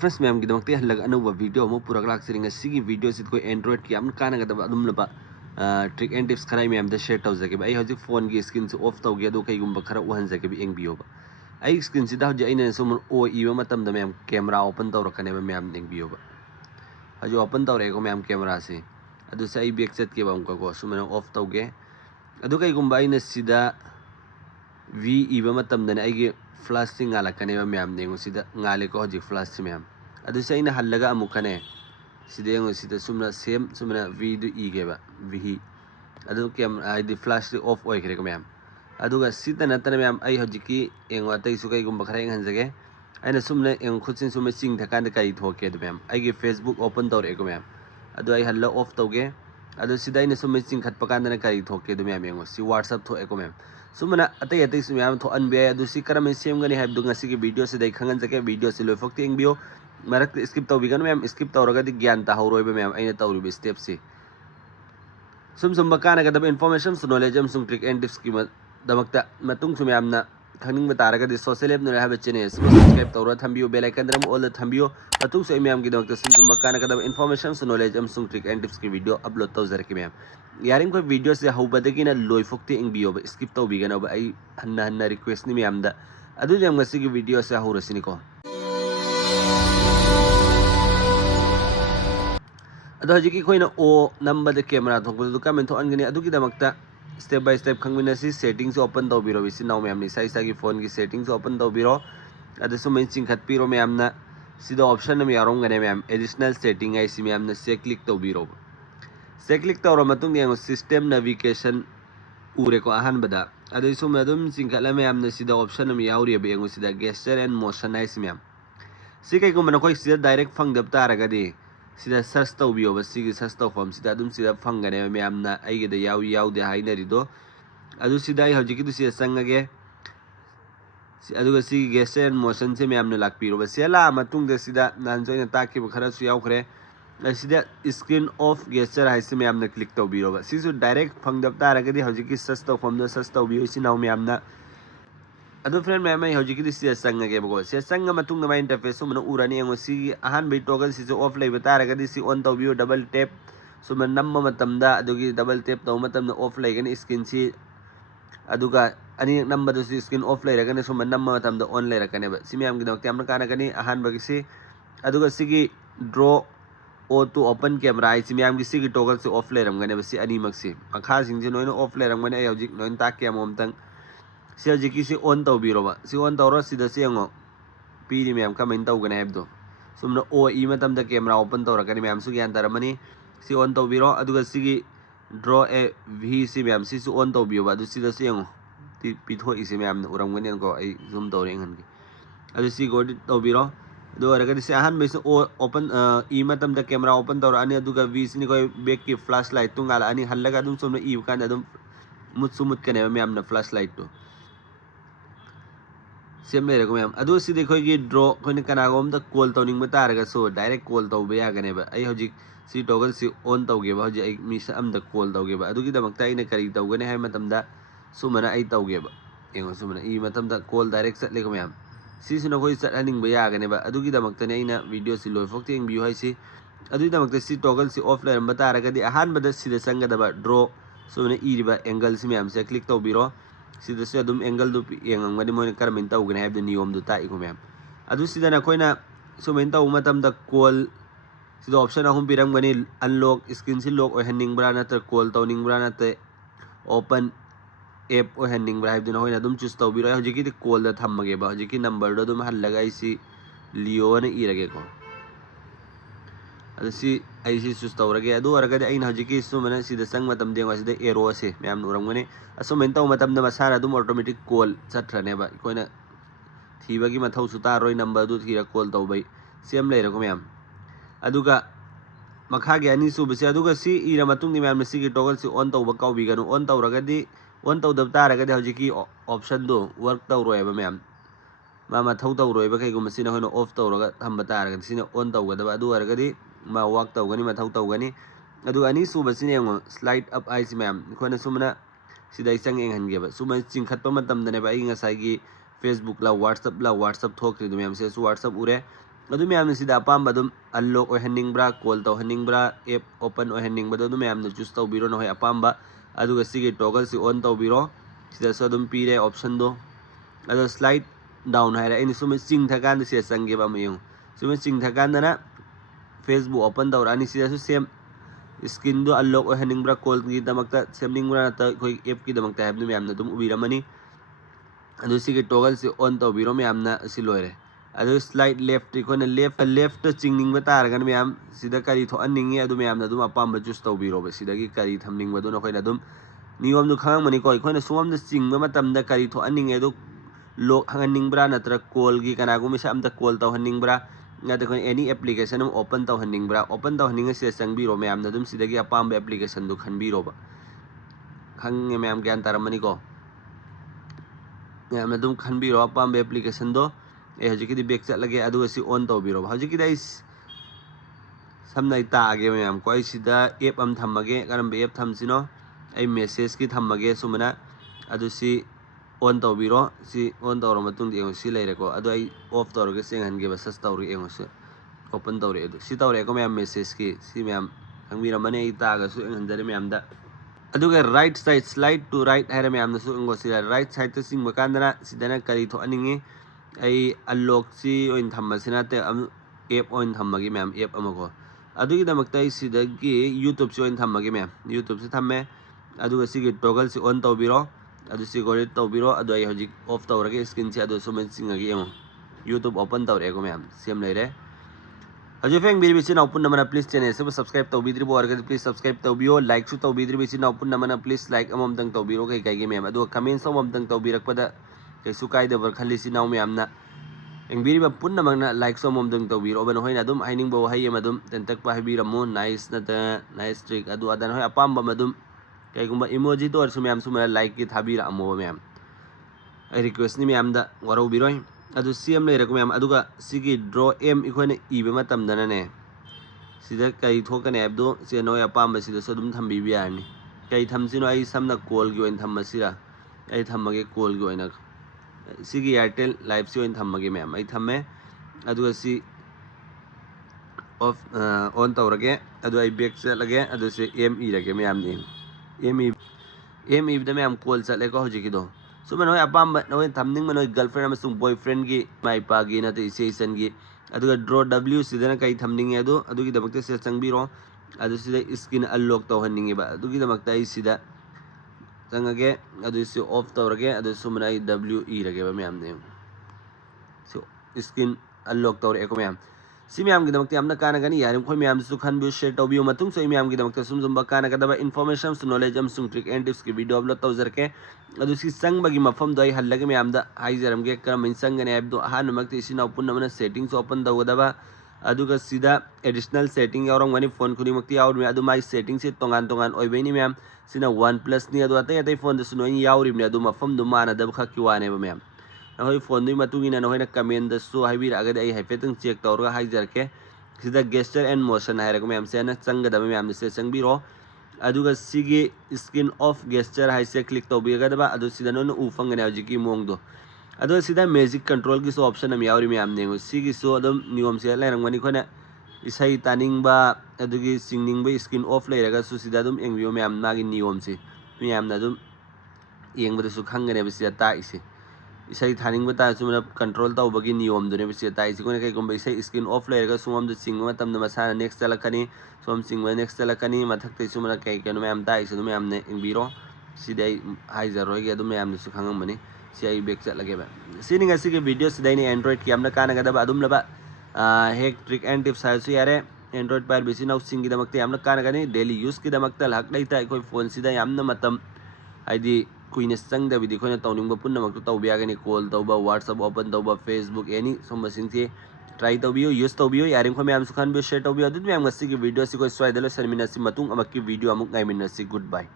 Friends ma'am गिदमक्ते हल्लग अनौबा video अमु पुरक लाक्सिरिंग सिगी video सिद कोई Android की अमन कानगदबा अदुम लबा ट्रिक एंड टिप्स खराई मैम द शेयर तौजगे बा हजि फोन की स्क्रीन से ऑफ तौगे अदु कईगुंबा खरा उहनजगे बि एंगबियोबा आई स्क्रीन सिदा हजि अइना सुम ओ इबा मतम द मैम कैमरा ओपन तौरकने बा मैम एंगबियोबा हजि ओपन तौरेको मैम कैमरा से अदु से आई बैक सेट के बा उनका को सुमना ऑफ तौगे अदु कईगुंबा अइना सिदा वी इबा मतम दने आइगे फ्लैश सिंग आला कने बा मैम नेंगो सिदा ngaले को हजि फ्लैश से मैम अदु से अइना हल्लगा अमुखने सिदा यंगो सिदा सुमना सेम सुमना वी दु इगेबा वी अदु कैमरा आइदि फ्लैश से ऑफ ओइखरे को मैम अदुगा सिदा नतने मैम आई हजिकी एंगो अतै सु कईगुंबा खरा एंगहनजगे अइना सुमना एंगो खुदसिन सुमना चिंग थकान कई थोके दु मैम आइगे फेसबुक ओपन तौरेको मैम अदु आई हल्ला ऑफ तौगे अदु सिदा अइना सुमना चिंग खतपा कांदना कई थोके दु मैम एंगो सी व्हाट्सएप थोएको मैम सुमना अतै अतै सु मैम थो अनबे अदु सी करम सेमगनी हाइबदु ngasi की वीडियो से दai खंगनजगे वीडियो से लोफोक्ति एंगबियो मरक स्किप तौबिगन मैम स्किप तौरगदि ज्ञान ताहौरोइबा मैम अइना तौरिबा स्टेप से सुम सुम कानगदब इन्फॉर्मेशन सु नॉलेज अमसुंग ट्रिक एंड टिप्स की दमक्ता मतुंग सु मैमना खनिंग तारगदि सोशल ऐप नुरे हाबे चैनल सब्सक्राइब तौरा थंबियो बेल आइकन दरम ऑल थंबियो मतुंग सु मैम की दमक्ता सुम कानगदब इन्फॉर्मेशन सु नॉलेज अमसुंग ट्रिक एंड टिप्स की वीडियो अपलोड तौजरके मैम यारिंग कोई वीडियो से हौबदगिना लोइफोक्ति इंगबियोबा स्किप तौबिगनबा आई हन्ना हन्ना रिक्वेस्ट नि मैमदा अदु जम ngasi की वीडियो से हौरसिनिको अदो हजिकी खोइना ओ नंबर द कैमरा थोकबदु कमेंट थोअनगनी अदुगी दमक्ता स्टेप बाय स्टेप खंगमिनसी सेटिंग से ओपन तौबिरो बिसि नाउ मैम नि साइसा की फोन की सेटिंग से ओपन तौबिरो अदसु मैं चिंखतपिरो मैमना सिदा ऑप्शन में यारोंगने मैम एडिशनल सेटिंग है इसी मैमना से क्लिक तौबिरो से क्लिक तौर मतुंग यंग सिस्टम नेविगेशन उरे को अहनबदा अदसु मदुम चिंखला मैमना सिदा ऑप्शन में याउरिबे यंग सिदा गेस्चर एंड मोशन है इसी मैम सिकै को मन कोई सिदा डायरेक्ट फंगदब तारगदी सिदा सर्च तौबियोबा सिगी सर्च तौफम सिदा अदुम सिदा फंगने मैमना आइगेदा याउदे हाइनरिदो अदु सिदा आई हजिकिदु सिदा संगगे अदुगा सिगी गेस्चर एंड मोशन से मैमना लाकपिरोबा सेला मतुंग दे सिदा नानजोइना ताकिबा खरासु याउखरे सिदा स्क्रीन ऑफ गेस्चर हाइसे मैमना क्लिक तौबिरोबा सिसु डायरेक्ट फंगदब तारगदी हजिकी सर्च तौफम दो सर्च तौबियो सिनाउ मैमना अदु फ्रेंड मैम आई हजिकी से संगगे बगो से संग मतुंग नमा इंटरफेस सुमन उरानी एंगो सी अहान बे टॉगल सी ऑफ लेबा तारगदी सी ऑन तौबियो डबल टैप सुमन नम्मा मतमदा अदुगी डबल टैप तौ मतमदा ऑफ लेगनी स्क्रीन सी अदुगा अनि नम्बर दु स्क्रीन ऑफ लेरगने सुमन नम्मा मतमदा ऑन लेरकने बा सी मैम गिदो त्यामन कानगनी अहान बगी सी अदुगा सिगी draw O to open camera आई सी मैम गी सिगी टॉगल से ऑफ लेरमगने बा सी अनि मक्सी अखा सिंजे नोइन ऑफ लेरमगने आई हजिक नोइन ताक के मोमतंग से हजिकी से ऑन तौबिरोबा सी ऑन तौरो सिदा से यंगो पीरी मैम कमेंट तौगने हैबदो सुमना ओ ई मतमदा कैमरा ओपन तौरकनी मैम सु ज्ञान तरमनी सी ऑन तौबिरो अदुगा सिगी ड्रॉ ए वी सी मैम सी सु ऑन तौबियोबा अदु सिदा से यंगो पिथो इसे मैम उरमगने को आई जूम तौरे हनगी अदु सी गोडी तौबिरो दो अरगदी से अहन बेस ओ ओपन ई मतमदा कैमरा ओपन तौर अनि अदुगा वी सिनी कोई बैक की फ्लैश लाइट तुंगाला अनि हल्लगा दुम सुमना ई कान अदुम मुत कने मैम ना फ्लैश लाइट तो सेम लेरको मैम अदु सी देखो कि ड्रॉ कोइन कनागोम द कॉल तौनिंग बतारगा सो डायरेक्ट कॉल तौबे यागने बा आई हजिक सी टॉगल सी ऑन तौगे बा हजि आई मिस अम द कॉल तौगे बा अदुगी दमकता आइना करी तौगने है मतमदा सुमना आई तौगे बा एंगो सुमना ई मतमदा कॉल डायरेक्ट चट लेको मैम सी सुना कोई चट हनिंग बा यागने बा अदुगी दमकता ने आइना वीडियो सी लोय फोक्ति एंग व्यू है सी अदुगी दमकता सी टॉगल सी ऑफ लेरम बतारगा दि अहान बद सी द संगदबा ड्रॉ सुमना ई बा एंगल सी मैम से क्लिक तौबिरो सिदा से अदुम एंगल दु यंगंगनी मोइन करमेन तौगने हैब द नियम दु ताइको मैम अदु सिदा ना कोइना सुमेन तौ मतम द कॉल सिदा ऑप्शन अहुम पिरमगनी अनलॉक स्क्रीन से लॉक ओहनिंग ब्रा नत कॉल तौनिंग ब्रा नत ओपन ऐप ओहनिंग ब्रा हैब द होइना अदुम चूज तौबिरो हजिकी द कॉल द थमगे बा हजिकी नंबर दो अदुम हल्लगा इसी लियो न इरगे को अदसी ऐसी चूज तौरगे अदु अरगदे अइन हजिकी सुमना सिदा संग मतम देंग वासिदा एरो से मैम उरमगनी असुमेन तौ मतम द मसारा अदुम ऑटोमेटिक कॉल चट्रने बा कोइना थीबगी मथौ सुता रोय नंबर दु थीरा कॉल तौबै सेम लेरको मैम अदुगा मखागे अनि सुबसे अदुगा सी इरा मतुंग नि मैम सिगी टॉगल से ऑन तौबा काउबिगनु ऑन तौरगदी ऑन तौदब तारगदी हजिकी ऑप्शन दो वर्क तौरोयबा मैम मा मथौ तौरोयबा कैगु मसिना होनो ऑफ तौरगा थंबा तारगदी सिना ऑन तौगदबा अदु अरगदी मा वर्क तौगनी मथौ तौगनी अदु अनि सुबसिने यंगो स्लाइड अप आइस मैम कोना सुमना सिदा इसंग एंगहनगेबा सुमन चिंखतपा मतमदने बा आई ngसाइगी फेसबुक ला व्हाट्सएप थोखरि मैम से व्हाट्सएप उरे ꯑꯗꯨ ꯃꯌꯥꯝꯅ ꯁꯤꯗ ꯑꯄꯥꯝꯕ ꯑꯗꯨꯝ unlock ꯑꯣꯏꯍꯟꯅꯤꯡꯕ꯭ꯔꯥ ꯀꯣꯜ ꯇꯧꯍꯟꯅꯤꯡꯕ꯭ꯔꯥ app open ꯑꯣꯏꯍꯟꯅꯤꯡꯕꯗꯣ ꯑꯗꯨ ꯃꯌꯥꯝꯅ choose ꯇꯧꯕꯤꯔꯣ ꯅꯈꯣꯏ ꯑꯄꯥꯝꯕ ꯑꯗꯨꯒ ꯁꯤꯒꯤ toggle ꯁꯤ on ꯇꯧꯕꯤꯔꯣ ꯁꯤꯗꯁꯨ ꯑꯗꯨꯝ ꯄꯤꯔꯦ option ꯗꯣ ꯑꯗꯣ slide down ꯍꯥꯏꯔꯦ ꯑꯩꯅ ꯁꯨꯝ ꯆꯤꯡꯊꯀꯥꯟꯗ ꯁꯤ ꯆꯪꯒꯦꯕ ꯑꯃ ꯌꯦꯡꯉꯨ ꯁꯨꯝ ꯆꯤꯡꯊꯀꯥꯟꯗꯅ Facebook open ꯇꯧꯔꯛꯑꯅꯤ ꯁꯤꯗꯁꯨ same ꯁ꯭ꯀꯤꯟꯗꯣ unlock ꯑꯣꯏꯍꯟꯅꯤꯡꯕ꯭ꯔꯥ ꯀꯣꯜꯒꯤꯗꯃꯛꯇ ꯁꯦꯝꯅꯤꯡꯕ꯭ꯔꯥ ꯅꯠꯇ꯭ꯔꯒ ꯑꯩꯈꯣꯏ ꯑꯦꯞꯀꯤꯗꯃꯛꯇ ꯍꯥꯏꯕꯗꯨ ꯃꯌꯥꯝꯅ ꯑꯗꯨꯝ ꯎꯕꯤꯔꯝꯃꯅꯤ ꯑꯗꯨ ꯁꯤꯒꯤ toggle ꯁꯤ on ꯇꯧꯕꯤꯔꯣ ꯃꯌꯥꯝꯅ ꯑꯁꯤ ꯂꯣꯏꯔꯦ ꯑꯗꯨ slide left ꯑꯩꯈꯣꯏꯅ left ꯆꯤꯡꯅꯤꯡꯕ ꯇꯥꯔꯒꯅ ꯃꯌꯥꯝ ꯁꯤꯗ ꯀꯔꯤ ꯊꯣꯛꯍꯟꯅꯤꯡꯉꯤ ꯑꯗꯨ ꯃꯌꯥꯝꯅ ꯑꯗꯨꯝ ꯑꯄꯥꯝꯕ choose ꯇꯧꯕꯤꯔꯣꯕ ꯁꯤꯗꯒꯤ ꯀꯔꯤ ꯊꯝꯅꯤꯡꯕꯗꯨ ꯅꯈꯣꯏꯅ ꯑꯗꯨꯝ ꯅꯤꯌꯣꯝꯗꯨ ꯈꯪꯉꯝꯃꯅꯤꯀꯣ ꯑꯩꯈꯣꯏꯅ ꯁꯣꯝꯗ ꯆꯤꯡꯕ ꯃꯇꯝꯗ ꯀꯔꯤ ꯊꯣꯛꯍꯟꯅꯤꯡꯉꯤ ꯑꯗꯨ lock hanghanningbra natra call gi kanagumi sa amda call tawhanningbra ngada ko any application am open tawhanningbra open tawhanninga se changbiro mayam na dum sidagi apamba application du khanbiro ba khang mayam gyan taramani ko mayam na dum khanbiro apamba application do hojiki di back chatlage adu si on tawbiro ba hojiki dai samnai ta age mayam ko ai sida app am thammage karam app thamsino ai message ki thammage sumana adu si on tawbiro si on tawro matung di si leire ko adu ai off tawrge senghan ge basas tawri engosu open tawre adu si tawre ko mayam message ki si mayam khangmira mane ai ta ga su enghandare mayam da aduga right side slide to right haire mayam na su engo si right side ta sing makandana sidana kari tho aningi ai unlock si oin thammasina te app oin thammagi mayam app amago adugi damakta ai sidagi YouTube si oin thammagi mayam YouTube si thamme aduga sigi toggle si on tawbiro adu si gore tawbiro adu ai hojik off tawrage screen si adu sumen singagi engo YouTube open tawre ko mayam same leire haju feng biri bisi na open namana please channel se subscribe tawbidri bo arga please subscribe tawbiyo like su tawbidri bisi na open namana please like amam dang tawbiro kai kai ge mayam adu comment so amam dang tawbirak pada kai su kai da bar khali si naw mayam na engbiri ba punna magna like so amam dang tawbiro ban hoina dum haining bo hai amadum tentak pa habiramo nice na ta nice trick adu adan hoi apam ba madum kai gumba emoji to su mayam su mala like ki thabira amo mayam ai request ni mayam da waro biroi adu cm leire ko mayam aduga sigi draw m ikoine ibe matam dana ne sida kai thokane abdo se no apam ba sida so dum thambi bi yani kai thamsino ai samna call gi oin thammasira ai thammage call gi oina sigi airtel live si oin thammage mayam ai thamme aduga si off on tawrage adu ai back chalage adu se m e rage mayam ni m e da mayam call chale ko hojiki do suman hoi apam noi thamning man hoi girlfriend amasung boyfriend gi mai pa gi na te season gi aduga draw w sidana kai thamning adu adugi damakte se changbiro adu sida skin unlock tawhanningi ba adugi damakta ai sida changage adu si off tawrage adu suman ai w e rage ba mayam ne so skin unlock tawre ko mayam si mayam gi damakte amna kana gani yarim khoi mayam su khan bu share tawbiyo matung so mayam gi damakte sum zum ba kana gadaba information su knowledge am sung trick and tips ki video upload tawjar ke adu si sang bagi mafam doi hallage mayam da haijaram ge karam insang ne app do han makte isi na open namana settings open da godaba aduga sida additional setting yaurong mani phone khuni makti yaur me adu mai setting se tongan tongan oibai ni mayam sina OnePlus ni adu atai atai phone da su no yauri me adu mafam du mana da kha kiwane ba mayam hoi phone dui matungina no hoina comment da su haibira agade ai haifetang check tawra haijar ke sida gesture and motion haire ko mayam se na changa da mayam se changbiro aduga sigi skin off gesture hai se click tawbiga da ba adu sida no u fangane hojiki mong do adu sida magic control ki so option am yauri mayam ne sigi so adum niyom se lairang mani khona isai taning ba adugi singning ba skin off lairaga su sida dum engbio mayam nagi niyom se mayam na dum yeng ba su khangane ba sida ta isi isai thaning ba ta sumna control taw bagi niyom dune ba sida ta isi kone kai gomba isai skin off lairaga sumam du singma tam da masana next talakani som singma next talakani mathak te sumna kai kai no mayam ta isi no mayam ne engbiro sidai hai zaroi ge dum mayam su khangam mani si ai back chat lage ba sini ngasi ke video sidai ni android ki amna kana gada ba adum laba hack trick and tips ha su yare android par bisi nau singi damakte amna kana gani daily use ki damakta lak dai ta koi phone sida yamna matam haidi kuine sang da video khona tawning ba punna mak taw biya gani call taw ba whatsapp open taw ba facebook any somba singthi try taw biyo use taw biyo yarim kho mayam su khan bi share taw biyo adu mayam ngasi ki video si koi swai dalo sermina si matung amak ki video amuk ngai minna si goodbye